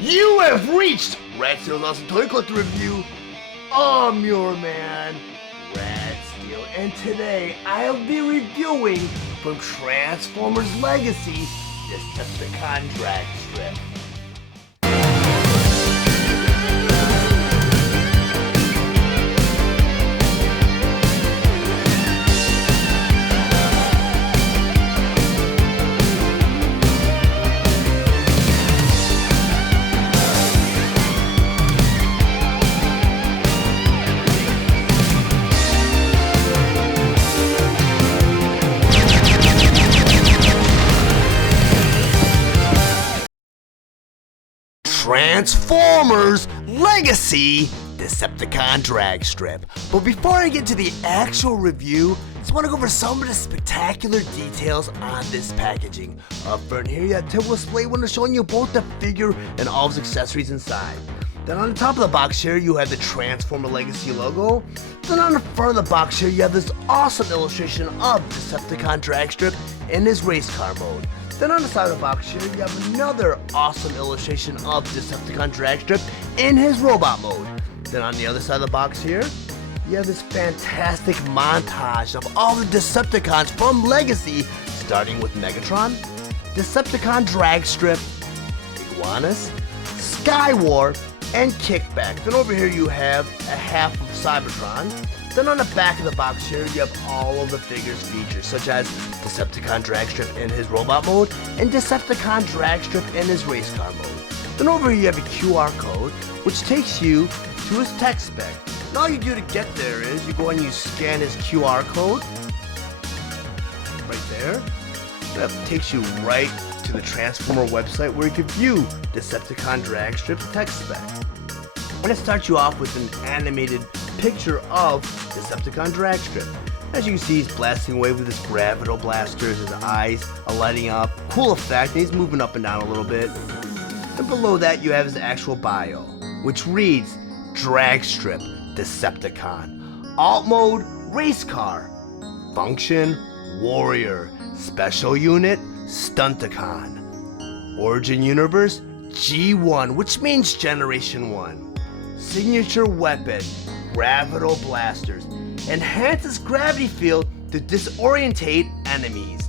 You have reached Rat Steele's Awesome Toy Collector Review. I'm your man, Rat Steele, and today I'll be reviewing from Transformers Legacy, Decepticon Dragstrip. Transformers Legacy Decepticon Dragstrip. But before I get to the actual review, I just want to go over some of the spectacular details on this packaging. Up front here, you have a typical display window showing you both the figure and all of its accessories inside. Then on the top of the box here, you have the Transformer Legacy logo. Then on the front of the box here, you have this awesome illustration of Decepticon Dragstrip in his race car mode. Then on the side of the box here, you have another awesome illustration of Decepticon Dragstrip in his robot mode. Then on the other side of the box here, you have this fantastic montage of all the Decepticons from Legacy, starting with Megatron, Decepticon Dragstrip, Iguanas, Skywarp, and Kickback. Then over here you have a half of Cybertron. Then on the back of the box here, you have all of the figures featured, such as Decepticon Dragstrip in his robot mode and Decepticon Dragstrip in his race car mode. Then over here you have a QR code, which takes you to his tech spec. And all you do to get there is you go and you scan his QR code right there. That takes you right to the Transformer website where you can view Decepticon Dragstrip's tech spec. And it starts you off with an animated picture of Decepticon Dragstrip. As you can see, he's blasting away with his gravito blasters, his eyes are lighting up. Cool effect, and he's moving up and down a little bit. And below that you have his actual bio, which reads Dragstrip Decepticon. Alt mode, race car. Function, warrior. Special unit, Stunticon. Origin universe, G1, which means Generation 1. Signature weapon, gravito blasters. Enhances gravity field to disorientate enemies.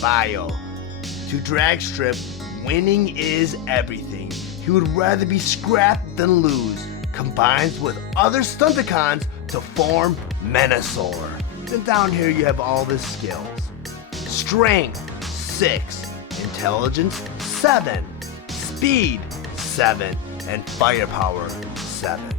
Bio. To Dragstrip, winning is everything. He would rather be scrapped than lose. Combines with other Stunticons to form Menasor. Then down here you have all his skills. Strength, 6. Intelligence, 7. Speed, 7. And firepower, 7.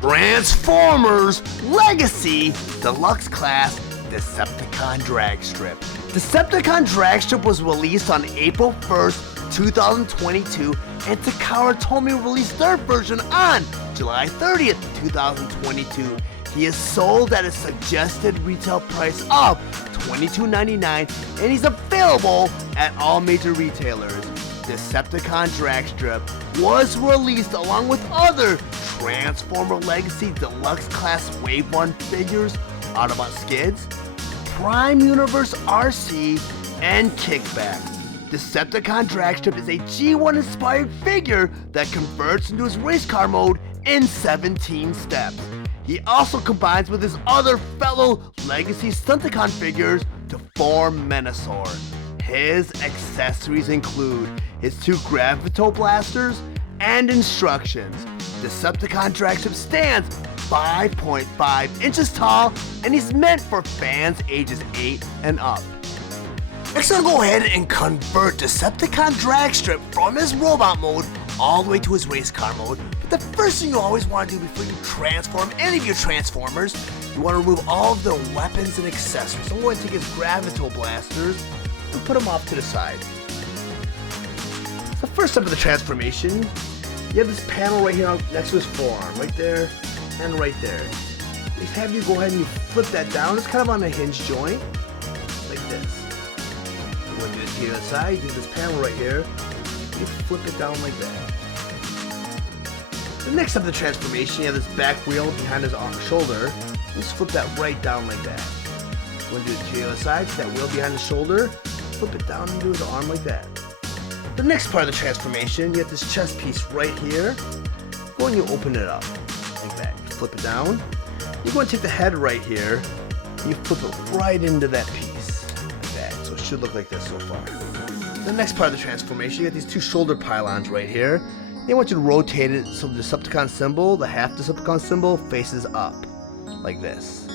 Transformers Legacy Deluxe Class Decepticon Dragstrip. Decepticon Dragstrip was released on April 1st, 2022, and Takara Tomy released their version on July 30th, 2022. He is sold at a suggested retail price of $22.99, and he's available at all major retailers. Decepticon Dragstrip was released along with other Transformer Legacy Deluxe Class Wave 1 figures, Autobot Skids, Prime Universe RC, and Kickback. Decepticon Dragstrip is a G1 inspired figure that converts into his race car mode in 17 steps. He also combines with his other fellow Legacy Stunticon figures to form Menasor. His accessories include his 2 gravito blasters and instructions. Decepticon Dragstrip stands 5.5 inches tall, and he's meant for fans ages 8 and up. Next, I'll go ahead and convert Decepticon Dragstrip from his robot mode all the way to his race car mode. But the first thing you always want to do before you transform any of your Transformers, you want to remove all of their weapons and accessories. I'm going to take his gravito blasters and put them off to the side. The first step of the transformation, you have this panel right here next to his forearm, right there and right there. Just have you go ahead and you flip that down. It's kind of on a hinge joint, like this. You want to do this to the other side, you do this panel right here, you flip it down like that. The next step of the transformation, you have this back wheel behind his shoulder. You just flip that right down like that. You want to do it to the other side, so that wheel behind his shoulder, flip it down and do his arm like that. The next part of the transformation, you have this chest piece right here. Go and you open it up like that. You flip it down. You're going to take the head right here. And you flip it right into that piece like that. So it should look like this so far. The next part of the transformation, you got these two shoulder pylons right here. They want you to rotate it so the Decepticon symbol, the half Decepticon symbol, faces up like this.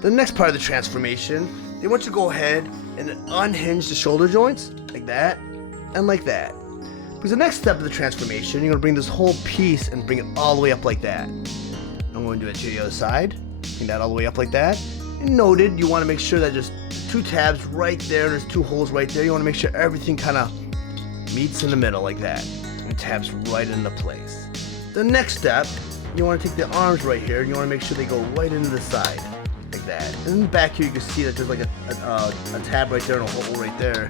The next part of the transformation, they want you to go ahead and unhinge the shoulder joints like that and like that. Because the next step of the transformation, you're going to bring this whole piece and bring it all the way up like that. I'm going to do it to the other side. Bring that all the way up like that. And noted, you want to make sure that there's two tabs right there. There's two holes right there. You want to make sure everything kind of meets in the middle like that. And tabs right into place. The next step, you want to take the arms right here. And you want to make sure they go right into the side like that. And in the back here, you can see that there's like a tab right there and a hole right there.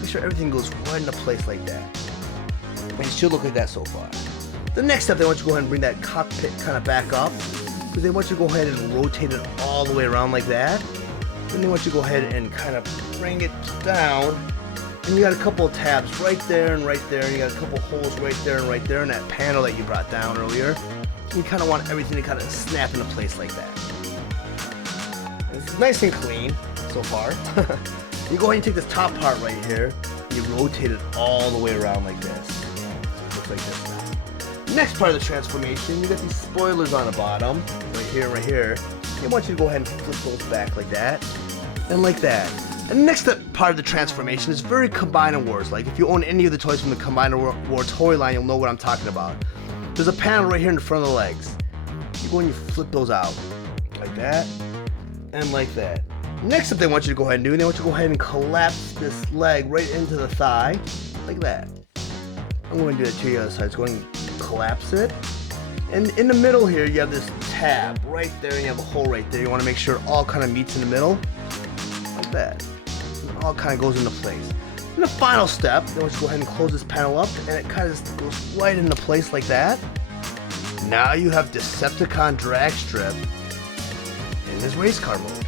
Make sure everything goes right into place like that. And it should look like that so far. The next step, they want you to go ahead and bring that cockpit kind of back up. Because they want you to go ahead and rotate it all the way around like that. Then they want you to go ahead and kind of bring it down. And you got a couple of tabs right there and right there. And you got a couple holes right there and right there in that panel that you brought down earlier. And you kind of want everything to kind of snap into place like that. It's nice and clean so far. You go ahead and take this top part right here. And you rotate it all the way around like this. So it looks like this now. Next part of the transformation, you got these spoilers on the bottom, right here and right here. They want you to go ahead and flip those back like that, and like that. And the next part of the transformation is very Combiner Wars. Like if you own any of the toys from the Combiner War toy line, you'll know what I'm talking about. There's a panel right here in the front of the legs. You go and you flip those out, like that, and like that. Next up they want you to go ahead and do, they want you to go ahead and collapse this leg right into the thigh, like that. I'm going to do it to the other side, so go ahead and collapse it. And in the middle here, you have this tab right there, and you have a hole right there. You want to make sure it all kind of meets in the middle, like that. And it all kind of goes into place. And the final step, they want you to go ahead and close this panel up, and it kind of goes right into place like that. Now you have Decepticon Dragstrip in this race car mode.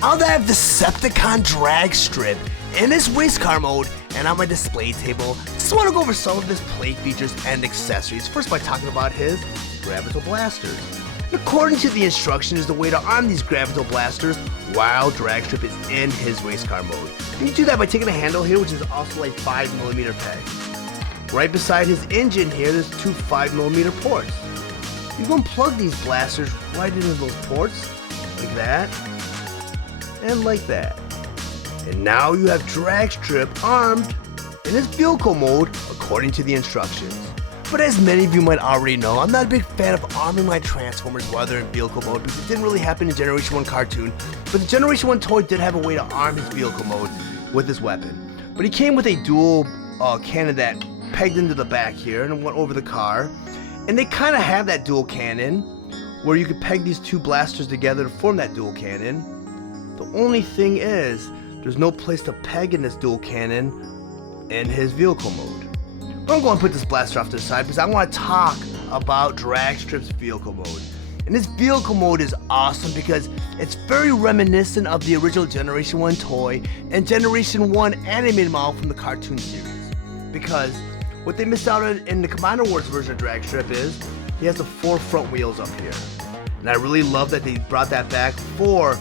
Now that I have Decepticon Dragstrip in this race car mode and on my display table, just want to go over some of his play features and accessories. First by talking about his Gravito Blasters. According to the instructions, the way to arm these Gravito Blasters while Dragstrip is in his race car mode. And you do that by taking a handle here, which is also like 5mm pegs. Right beside his engine here, there's two 5mm ports. You can plug these blasters right into those ports, like that, and like that. And now you have Dragstrip armed in his vehicle mode according to the instructions. But as many of you might already know, I'm not a big fan of arming my Transformers while they're in vehicle mode because it didn't really happen in Generation 1 cartoon, but the Generation 1 toy did have a way to arm his vehicle mode with his weapon. But he came with a dual cannon that pegged into the back here and went over the car. And they kind of have that dual cannon where you could peg these two blasters together to form that dual cannon. The only thing is, there's no place to peg in this dual cannon in his vehicle mode. But I'm going to put this blaster off to the side because I want to talk about Dragstrip's vehicle mode. And this vehicle mode is awesome because it's very reminiscent of the original Generation 1 toy and Generation 1 animated model from the cartoon series. Because what they missed out on in the Combiner Wars version of Dragstrip is he has the 4 front wheels up here. And I really love that they brought that back for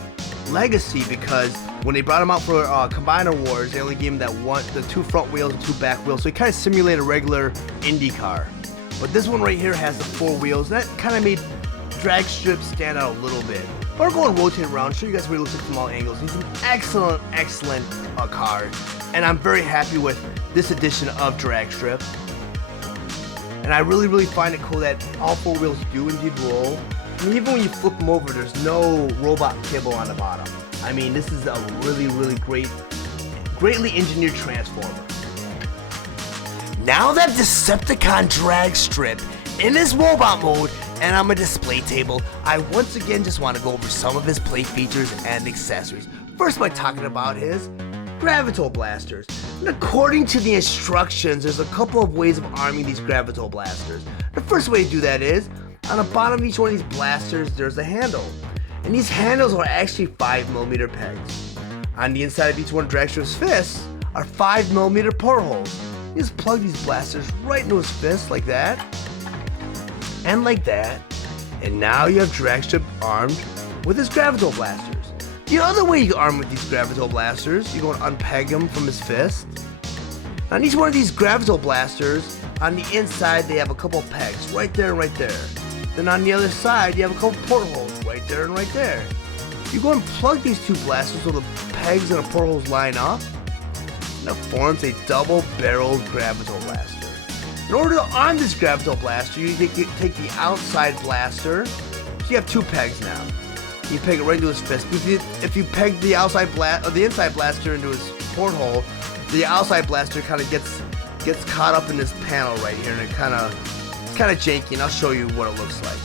Legacy because when they brought him out for Combiner Wars, they only gave him the 2 front wheels and 2 back wheels, so he kind of simulated a regular Indy car. But this one right here has the 4 wheels, and that kind of made Dragstrip stand out a little bit. But we're going to rotate around, show you guys what he looks like from all angles. He's an excellent car, and I'm very happy with this edition of Dragstrip. And I really find it cool that all 4 wheels do indeed roll. And even when you flip them over, there's no robot kibble on the bottom. I mean, this is a really greatly engineered Transformer. Now that Decepticon Dragstrip in his robot mode and on my display table, I once again just want to go over some of his play features and accessories. First by talking about his Gravito Blasters. And according to the instructions, there's a couple of ways of arming these Gravito Blasters. The first way to do that is, on the bottom of each one of these blasters, there's a handle. And these handles are actually 5mm pegs. On the inside of each one of Dragstrip's fists are 5mm portholes. You just plug these blasters right into his fist like that, and like that, and now you have Dragstrip armed with his Gravitol blasters. The other way you can arm with these Gravitol blasters, you go and unpeg him from his fist. On each one of these Gravitol blasters, on the inside they have a couple pegs, right there and right there. Then on the other side, you have a couple portholes, right there and right there. You go and plug these two blasters so the pegs and the portholes line up, and it forms a double-barreled Gravitol blaster. In order to arm this Gravitol blaster, you take the outside blaster. So you have two pegs now. You peg it right into his fist. If you peg the inside blaster into his porthole, the outside blaster kind of gets caught up in this panel right here, and it's kind of janky. And I'll show you what it looks like.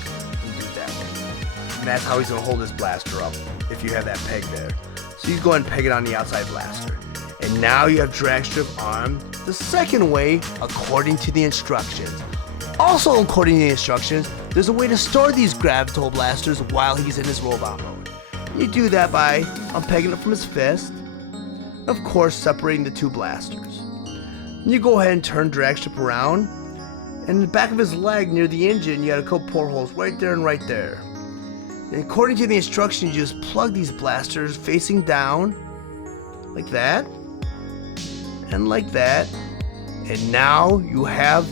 You do that way. And that's how he's gonna hold his blaster up if you have that peg there. So you go ahead and peg it on the outside blaster. And now you have Dragstrip armed the second way according to the instructions. Also according to the instructions, there's a way to store these Gravitol blasters while he's in his robot mode. You do that by unpegging it from his fist, and of course separating the two blasters. And you go ahead and turn Dragstrip around, and in the back of his leg near the engine, you got a couple portholes right there and right there. And according to the instructions, you just plug these blasters facing down, like that, and like that, and now you have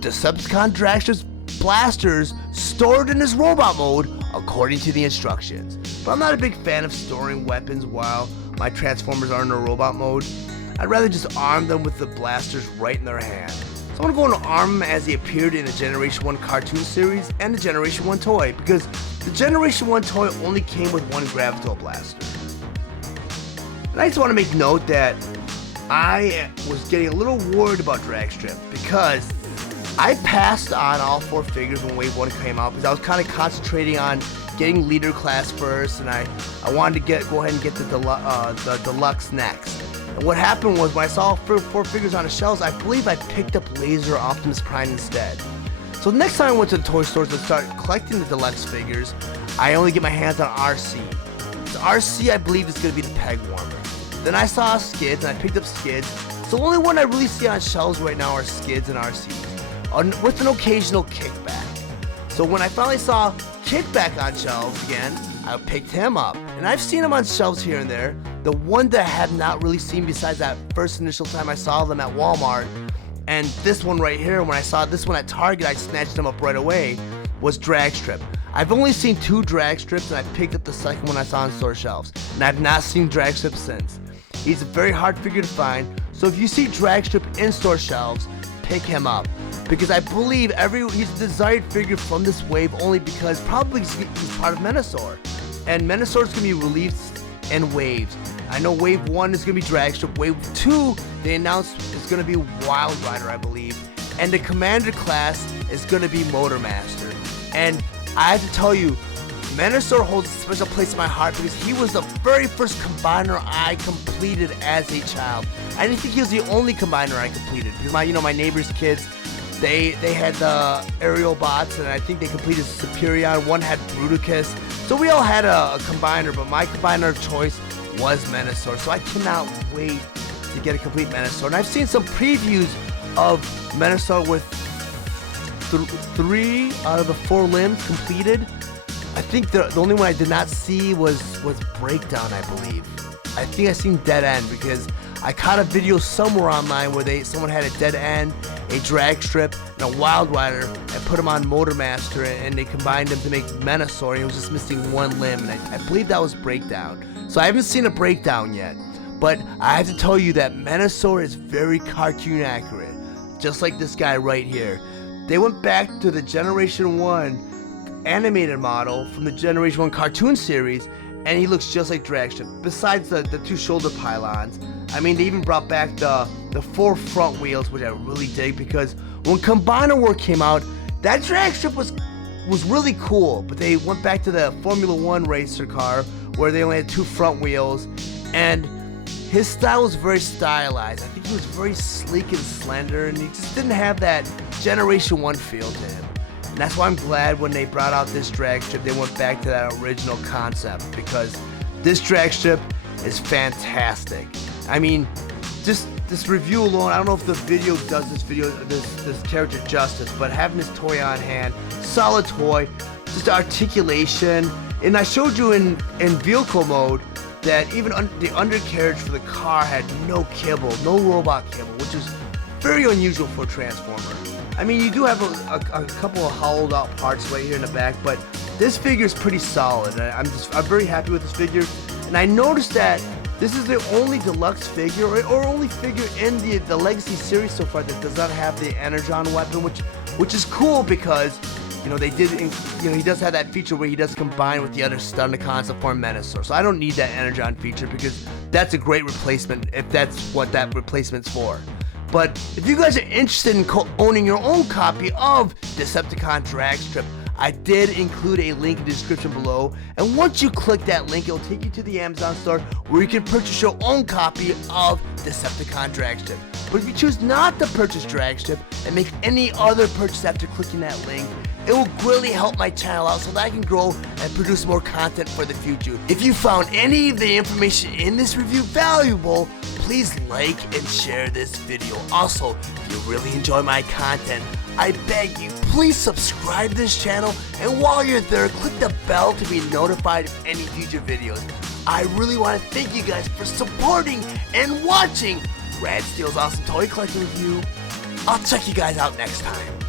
Decepticon Dragstrip's blasters stored in his robot mode according to the instructions. But I'm not a big fan of storing weapons while my Transformers are in their robot mode. I'd rather just arm them with the blasters right in their hand. So I'm going to arm him as he appeared in the Generation 1 cartoon series and the Generation 1 toy, because the Generation 1 toy only came with one Gravitol blaster. And I just want to make note that I was getting a little worried about Dragstrip because I passed on all four figures when Wave 1 came out because I was kind of concentrating on getting Leader Class first, and I wanted to go ahead and get the Deluxe next. And what happened was when I saw four figures on the shelves, I believe I picked up Laser Optimus Prime instead. So the next time I went to the toy stores to start collecting the Deluxe figures, I only get my hands on RC. So RC, I believe, is going to be the peg warmer. Then I saw Skids, and I picked up Skids. So the only one I really see on shelves right now are Skids and RCs, with an occasional Kickback. So when I finally saw Kickback on shelves again, I picked him up. And I've seen him on shelves here and there. The one that I have not really seen besides that first initial time I saw them at Walmart, and this one right here, when I saw this one at Target, I snatched him up right away, was Dragstrip. I've only seen two Dragstrips, and I picked up the second one I saw on store shelves. And I've not seen Dragstrip since. He's a very hard figure to find, so if you see Dragstrip in store shelves, pick him up. Because I believe he's a desired figure from this wave only because probably he's part of Menasor. And Menasor is going to be released in waves. I know Wave 1 is going to be Dragstrip. Wave 2, they announced, is going to be Wild Rider, I believe. And the Commander class is going to be Motormaster. And I have to tell you, Menasor holds a special place in my heart because he was the very first combiner I completed as a child. I didn't think he was the only combiner I completed because my neighbor's kids, they had the aerial bots, and I think they completed Superion. One had Bruticus, so we all had a combiner, but my combiner of choice was Menasor. So I cannot wait to get a complete Menasor. And I've seen some previews of Menasor with 3 out of the 4 limbs completed. I think the only one I did not see was Breakdown, I believe. I think I seen Dead End because I caught a video somewhere online where someone had a Dead End, a Dragstrip, and a Wild Rider, and put them on Motormaster, and they combined them to make Menasor, and he was just missing one limb, and I believe that was Breakdown. So I haven't seen a Breakdown yet, but I have to tell you that Menasor is very cartoon accurate, just like this guy right here. They went back to the Generation 1 animated model from the Generation 1 cartoon series, and he looks just like Dragstrip, besides the 2 shoulder pylons. I mean, they even brought back the 4 front wheels, which I really dig, because when Combiner War came out, that Dragstrip was really cool, but they went back to the Formula 1 racer car, where they only had 2 front wheels, and his style was very stylized. I think he was very sleek and slender, and he just didn't have that Generation 1 feel to him. And that's why I'm glad when they brought out this Dragstrip, they went back to that original concept, because this Dragstrip is fantastic. I mean, just this review alone, I don't know if the video does this character justice, but having this toy on hand, solid toy, just articulation, and I showed you in vehicle mode that even the undercarriage for the car had no kibble, no robot kibble, which is very unusual for a Transformer. I mean, you do have a couple of hollowed out parts right here in the back, but this figure is pretty solid. I'm very happy with this figure, and I noticed that this is the only deluxe figure or only figure in the Legacy series so far that does not have the Energon weapon, which is cool because they did, he does have that feature where he does combine with the other Stunticons to form Menasor. So I don't need that Energon feature because that's a great replacement if that's what that replacement's for. But if you guys are interested in owning your own copy of Decepticon Dragstrip, I did include a link in the description below, and once you click that link, it'll take you to the Amazon store where you can purchase your own copy of Decepticon Dragstrip. But if you choose not to purchase Dragstrip and make any other purchase after clicking that link, it will greatly help my channel out so that I can grow and produce more content for the future. If you found any of the information in this review valuable, please like and share this video. Also, if you really enjoy my content, I beg you, please subscribe to this channel, and while you're there, click the bell to be notified of any future videos. I really want to thank you guys for supporting and watching Steele's Awesome Toy Collecting Review. I'll check you guys out next time.